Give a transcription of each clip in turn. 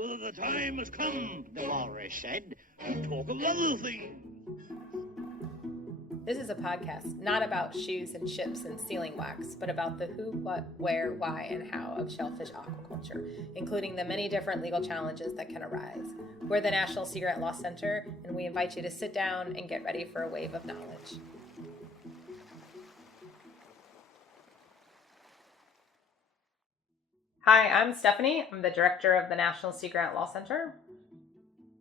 Well, the time has come, the walrus said, to talk of other things. This is a podcast not about shoes and ships and sealing wax, but about the who, what, where, why, and how of shellfish aquaculture, including the many different legal challenges that can arise. We're the National Sea Grant Law Center, and we invite you to sit down and get ready for a wave of knowledge. Hi, I'm Stephanie. I'm the director of the National Sea Grant Law Center.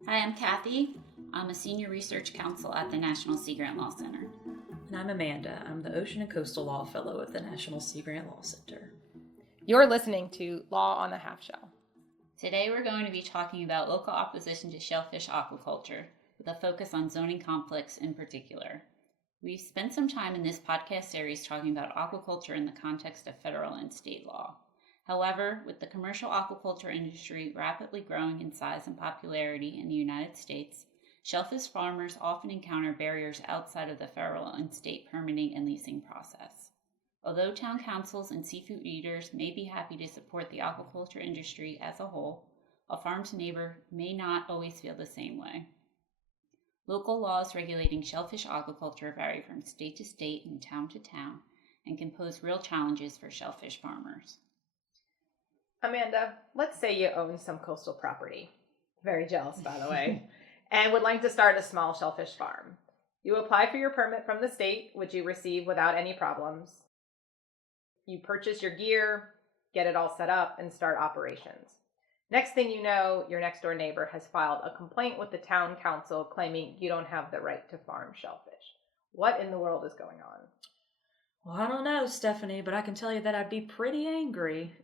Hi, I'm Kathy. I'm a senior research counsel at the National Sea Grant Law Center. And I'm Amanda. I'm the Ocean and Coastal Law Fellow at the National Sea Grant Law Center. You're listening to Law on the Half Shell. Today we're going to be talking about local opposition to shellfish aquaculture, with a focus on zoning conflicts in particular. We've spent some time in this podcast series talking about aquaculture in the context of federal and state law. However, with the commercial aquaculture industry rapidly growing in size and popularity in the United States, shellfish farmers often encounter barriers outside of the federal and state permitting and leasing process. Although town councils and seafood eaters may be happy to support the aquaculture industry as a whole, a farm's neighbor may not always feel the same way. Local laws regulating shellfish aquaculture vary from state to state and town to town and can pose real challenges for shellfish farmers. Amanda, let's say you own some coastal property. Very jealous, by the way. And would like to start a small shellfish farm. You apply for your permit from the state, which you receive without any problems. You purchase your gear, get it all set up, and start operations. Next thing you know, your next door neighbor has filed a complaint with the town council claiming you don't have the right to farm shellfish. What in the world is going on? Well, I don't know, Stephanie, but I can tell you that I'd be pretty angry.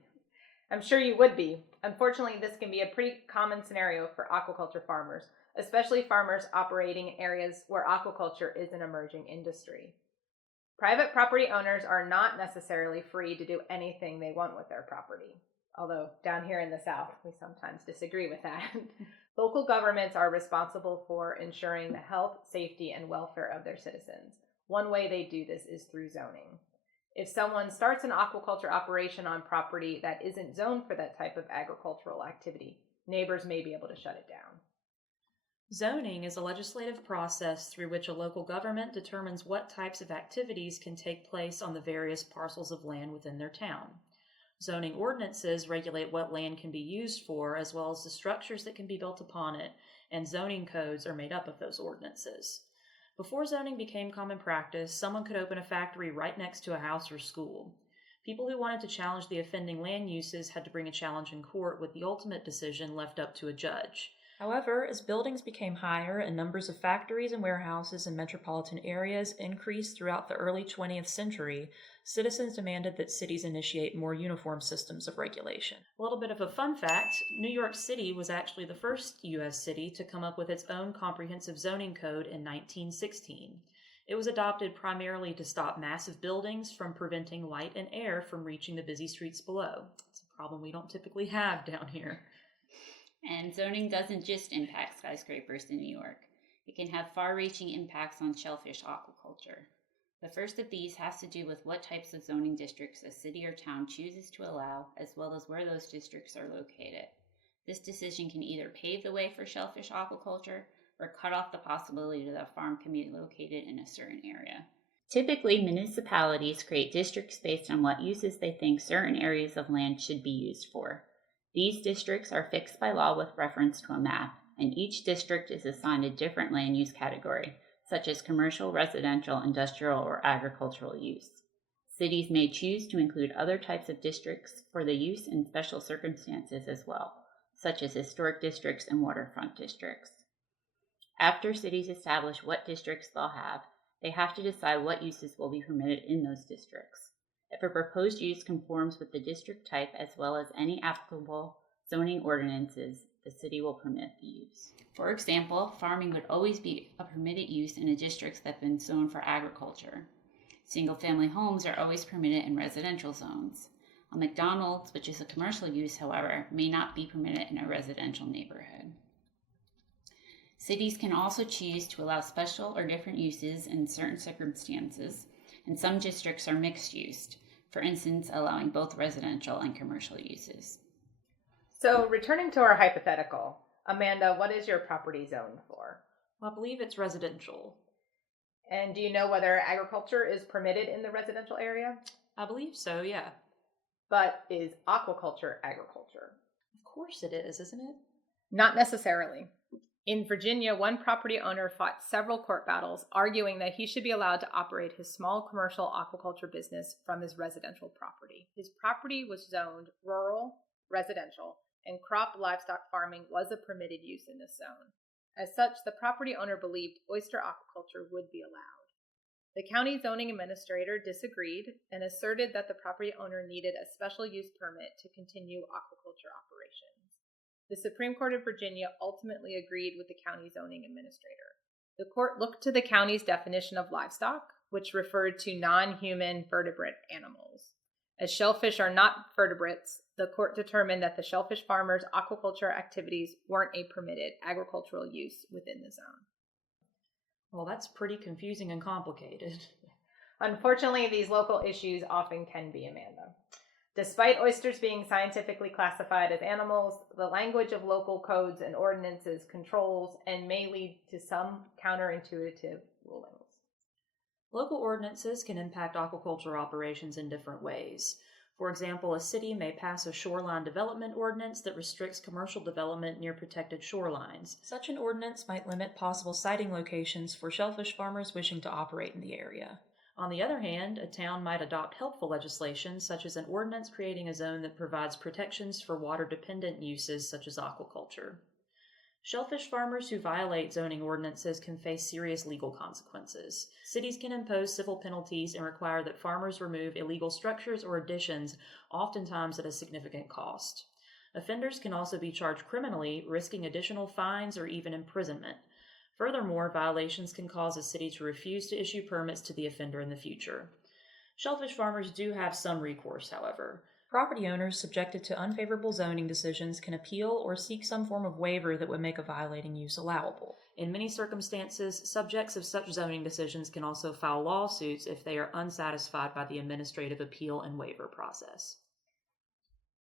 I'm sure you would be. Unfortunately, this can be a pretty common scenario for aquaculture farmers, especially farmers operating in areas where aquaculture is an emerging industry. Private property owners are not necessarily free to do anything they want with their property. Although down here in the South, we sometimes disagree with that. Local governments are responsible for ensuring the health, safety, and welfare of their citizens. One way they do this is through zoning. If someone starts an aquaculture operation on property that isn't zoned for that type of agricultural activity, neighbors may be able to shut it down. Zoning is a legislative process through which a local government determines what types of activities can take place on the various parcels of land within their town. Zoning ordinances regulate what land can be used for, as well as the structures that can be built upon it, and zoning codes are made up of those ordinances. Before zoning became common practice, someone could open a factory right next to a house or school. People who wanted to challenge the offending land uses had to bring a challenge in court, with the ultimate decision left up to a judge. However, as buildings became higher and numbers of factories and warehouses in metropolitan areas increased throughout the early 20th century, citizens demanded that cities initiate more uniform systems of regulation. A little bit of a fun fact, New York City was actually the first U.S. city to come up with its own comprehensive zoning code in 1916. It was adopted primarily to stop massive buildings from preventing light and air from reaching the busy streets below. It's a problem we don't typically have down here. And zoning doesn't just impact skyscrapers in New York. It can have far-reaching impacts on shellfish aquaculture. The first of these has to do with what types of zoning districts a city or town chooses to allow, as well as where those districts are located. This decision can either pave the way for shellfish aquaculture or cut off the possibility that a farm can be located in a certain area. Typically, municipalities create districts based on what uses they think certain areas of land should be used for. These districts are fixed by law with reference to a map, and each district is assigned a different land use category, such as commercial, residential, industrial, or agricultural use. Cities may choose to include other types of districts for the use in special circumstances as well, such as historic districts and waterfront districts. After cities establish what districts they'll have, they have to decide what uses will be permitted in those districts. If a proposed use conforms with the district type as well as any applicable zoning ordinances, the city will permit the use. For example, farming would always be a permitted use in a district that's been zoned for agriculture. Single-family homes are always permitted in residential zones. A McDonald's, which is a commercial use, however, may not be permitted in a residential neighborhood. Cities can also choose to allow special or different uses in certain circumstances, and some districts are mixed use, for instance, allowing both residential and commercial uses. So, returning to our hypothetical, Amanda, what is your property zoned for? I believe it's residential. And do you know whether agriculture is permitted in the residential area? I believe so, yeah. But is aquaculture agriculture? Of course it is, isn't it? Not necessarily. In Virginia, one property owner fought several court battles arguing that he should be allowed to operate his small commercial aquaculture business from his residential property. His property was zoned rural, residential, and crop livestock farming was a permitted use in this zone. As such, the property owner believed oyster aquaculture would be allowed. The county zoning administrator disagreed and asserted that the property owner needed a special use permit to continue aquaculture operations. The Supreme Court of Virginia ultimately agreed with the county zoning administrator. The court looked to the county's definition of livestock, which referred to non-human vertebrate animals. As shellfish are not vertebrates, the court determined that the shellfish farmers' aquaculture activities weren't a permitted agricultural use within the zone. Well, that's pretty confusing and complicated. Unfortunately, these local issues often can be, Amanda. Despite oysters being scientifically classified as animals, the language of local codes and ordinances controls and may lead to some counterintuitive rulings. Local ordinances can impact aquaculture operations in different ways. For example, a city may pass a shoreline development ordinance that restricts commercial development near protected shorelines. Such an ordinance might limit possible sighting locations for shellfish farmers wishing to operate in the area. On the other hand, a town might adopt helpful legislation, such as an ordinance creating a zone that provides protections for water-dependent uses such as aquaculture. Shellfish farmers who violate zoning ordinances can face serious legal consequences. Cities can impose civil penalties and require that farmers remove illegal structures or additions, oftentimes at a significant cost. Offenders can also be charged criminally, risking additional fines or even imprisonment. Furthermore, violations can cause a city to refuse to issue permits to the offender in the future. Shellfish farmers do have some recourse, however. Property owners subjected to unfavorable zoning decisions can appeal or seek some form of waiver that would make a violating use allowable. In many circumstances, subjects of such zoning decisions can also file lawsuits if they are unsatisfied by the administrative appeal and waiver process.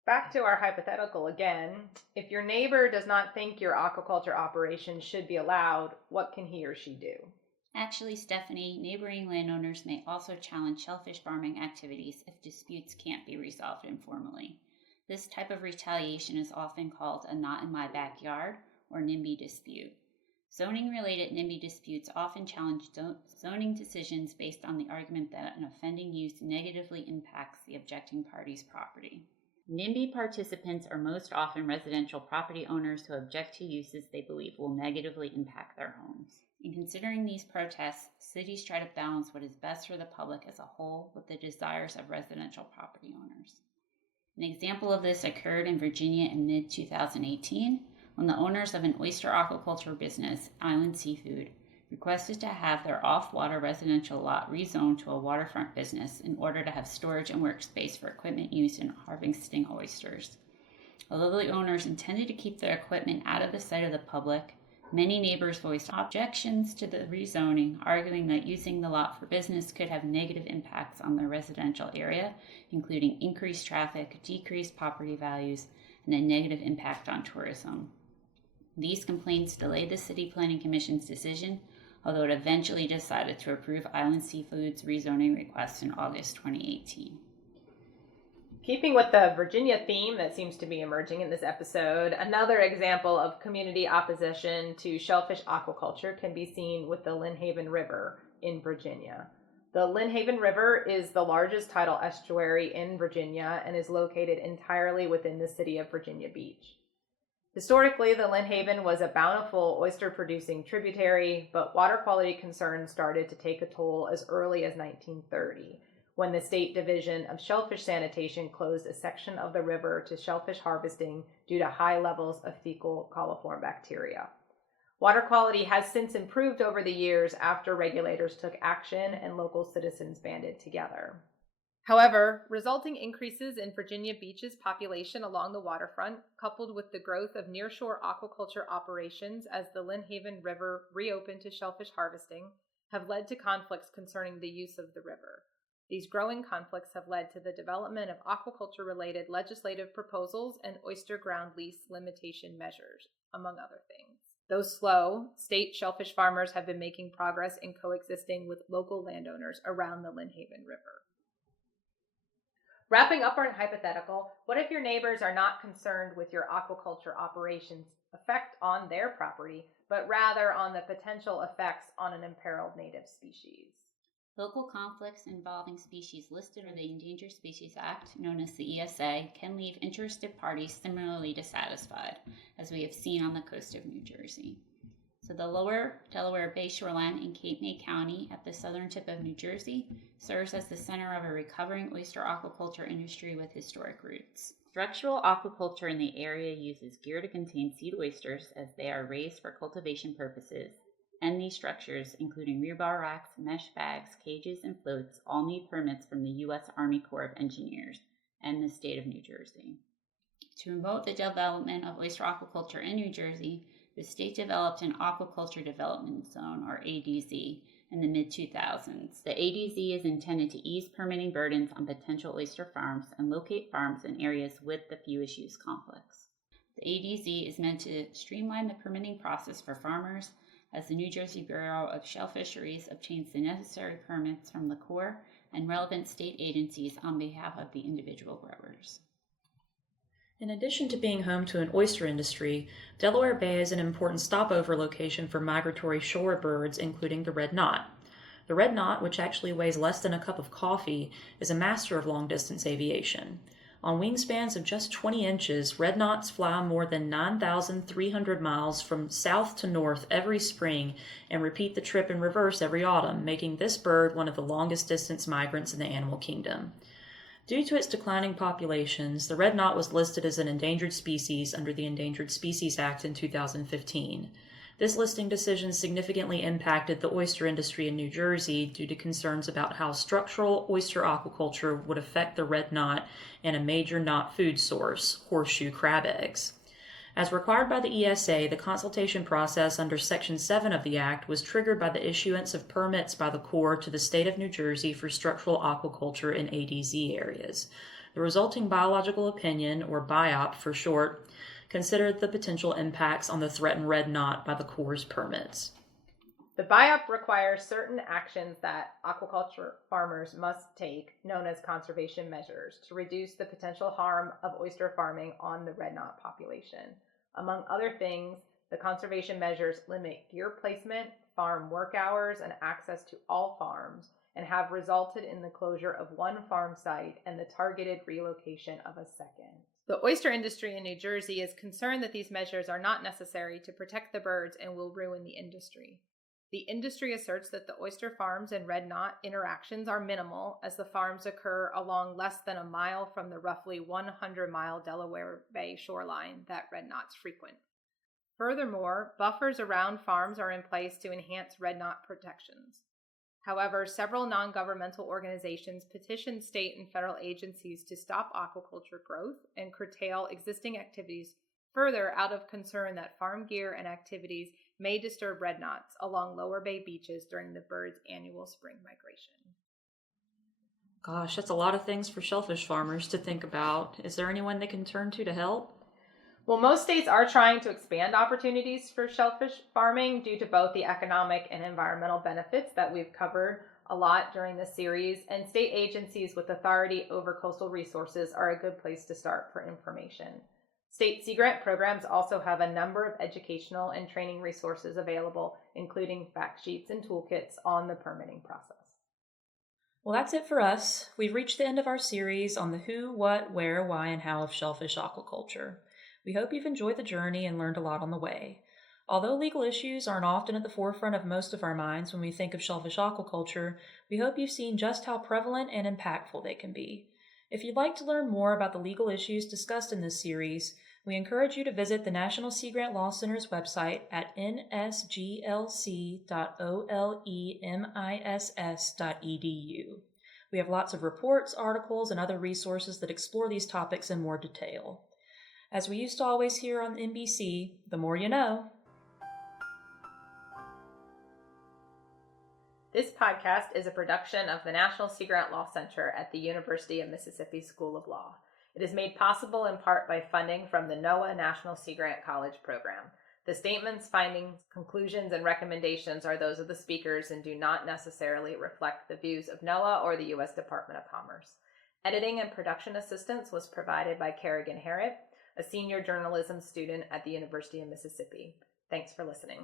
Back to our hypothetical again. If your neighbor does not think your aquaculture operation should be allowed, what can he or she do? Actually, Stephanie, neighboring landowners may also challenge shellfish farming activities if disputes can't be resolved informally. This type of retaliation is often called a not in my backyard or NIMBY dispute. Zoning-related NIMBY disputes often challenge zoning decisions based on the argument that an offending use negatively impacts the objecting party's property. NIMBY participants are most often residential property owners who object to uses they believe will negatively impact their homes. In considering these protests, cities try to balance what is best for the public as a whole with the desires of residential property owners. An example of this occurred in Virginia in mid-2018 when the owners of an oyster aquaculture business, Island Seafood, requested to have their off-water residential lot rezoned to a waterfront business in order to have storage and workspace for equipment used in harvesting oysters. Although the owners intended to keep their equipment out of the sight of the public, many neighbors voiced objections to the rezoning, arguing that using the lot for business could have negative impacts on their residential area, including increased traffic, decreased property values, and a negative impact on tourism. These complaints delayed the City Planning Commission's decision, although it eventually decided to approve Island Seafood's rezoning request in August 2018. Keeping with the Virginia theme that seems to be emerging in this episode, another example of community opposition to shellfish aquaculture can be seen with the Lynnhaven River in Virginia. The Lynnhaven River is the largest tidal estuary in Virginia and is located entirely within the city of Virginia Beach. Historically, the Lynnhaven was a bountiful oyster-producing tributary, but water quality concerns started to take a toll as early as 1930, when the State Division of Shellfish Sanitation closed a section of the river to shellfish harvesting due to high levels of fecal coliform bacteria. Water quality has since improved over the years after regulators took action and local citizens banded together. However, resulting increases in Virginia Beach's population along the waterfront, coupled with the growth of nearshore aquaculture operations as the Lynnhaven River reopened to shellfish harvesting, have led to conflicts concerning the use of the river. These growing conflicts have led to the development of aquaculture-related legislative proposals and oyster ground lease limitation measures, among other things. Though slow, state shellfish farmers have been making progress in coexisting with local landowners around the Lynnhaven River. Wrapping up our hypothetical, what if your neighbors are not concerned with your aquaculture operations' effect on their property, but rather on the potential effects on an imperiled native species? Local conflicts involving species listed under the Endangered Species Act, known as the ESA, can leave interested parties similarly dissatisfied, as we have seen on the coast of New Jersey. So the lower Delaware Bay shoreline in Cape May County at the southern tip of New Jersey serves as the center of a recovering oyster aquaculture industry with historic roots. Structural aquaculture in the area uses gear to contain seed oysters as they are raised for cultivation purposes, and these structures, including rebar racks, mesh bags, cages, and floats, all need permits from the U.S. Army Corps of Engineers and the state of New Jersey. To promote the development of oyster aquaculture in New Jersey, the state developed an Aquaculture Development Zone, or ADZ, in the mid-2000s. The ADZ is intended to ease permitting burdens on potential oyster farms and locate farms in areas with the fewest use conflicts. The ADZ is meant to streamline the permitting process for farmers as the New Jersey Bureau of Shell Fisheries obtains the necessary permits from the Corps and relevant state agencies on behalf of the individual growers. In addition to being home to an oyster industry, Delaware Bay is an important stopover location for migratory shore birds, including the red knot. The red knot, which actually weighs less than a cup of coffee, is a master of long-distance aviation. On wingspans of just 20 inches, red knots fly more than 9,300 miles from south to north every spring and repeat the trip in reverse every autumn, making this bird one of the longest distance migrants in the animal kingdom. Due to its declining populations, the red knot was listed as an endangered species under the Endangered Species Act in 2015. This listing decision significantly impacted the oyster industry in New Jersey due to concerns about how structural oyster aquaculture would affect the red knot and a major knot food source, horseshoe crab eggs. As required by the ESA, the consultation process under Section 7 of the Act was triggered by the issuance of permits by the Corps to the state of New Jersey for structural aquaculture in ADZ areas. The resulting biological opinion, or BIOP for short, considered the potential impacts on the threatened red knot by the Corps' permits. The BIOP requires certain actions that aquaculture farmers must take, known as conservation measures, to reduce the potential harm of oyster farming on the red knot population. Among other things, the conservation measures limit gear placement, farm work hours, and access to all farms, and have resulted in the closure of one farm site and the targeted relocation of a second. The oyster industry in New Jersey is concerned that these measures are not necessary to protect the birds and will ruin the industry. The industry asserts that the oyster farms and red knot interactions are minimal, as the farms occur along less than a mile from the roughly 100-mile Delaware Bay shoreline that red knots frequent. Furthermore, buffers around farms are in place to enhance red knot protections. However, several non-governmental organizations petitioned state and federal agencies to stop aquaculture growth and curtail existing activities further out of concern that farm gear and activities may disturb red knots along Lower Bay beaches during the bird's annual spring migration. Gosh, that's a lot of things for shellfish farmers to think about. Is there anyone they can turn to help? Well, most states are trying to expand opportunities for shellfish farming due to both the economic and environmental benefits that we've covered a lot during this series, and state agencies with authority over coastal resources are a good place to start for information. State Sea Grant programs also have a number of educational and training resources available, including fact sheets and toolkits on the permitting process. Well, that's it for us. We've reached the end of our series on the who, what, where, why, and how of shellfish aquaculture. We hope you've enjoyed the journey and learned a lot on the way. Although legal issues aren't often at the forefront of most of our minds when we think of shellfish aquaculture, we hope you've seen just how prevalent and impactful they can be. If you'd like to learn more about the legal issues discussed in this series, we encourage you to visit the National Sea Grant Law Center's website at nsglc.olemiss.edu. We have lots of reports, articles, and other resources that explore these topics in more detail. As we used to always hear on NBC, the more you know. This podcast is a production of the National Sea Grant Law Center at the University of Mississippi School of Law. It is made possible in part by funding from the NOAA National Sea Grant College Program. The statements, findings, conclusions, and recommendations are those of the speakers and do not necessarily reflect the views of NOAA or the U.S. Department of Commerce. Editing and production assistance was provided by Kerrigan Harrett, a senior journalism student at the University of Mississippi. Thanks for listening.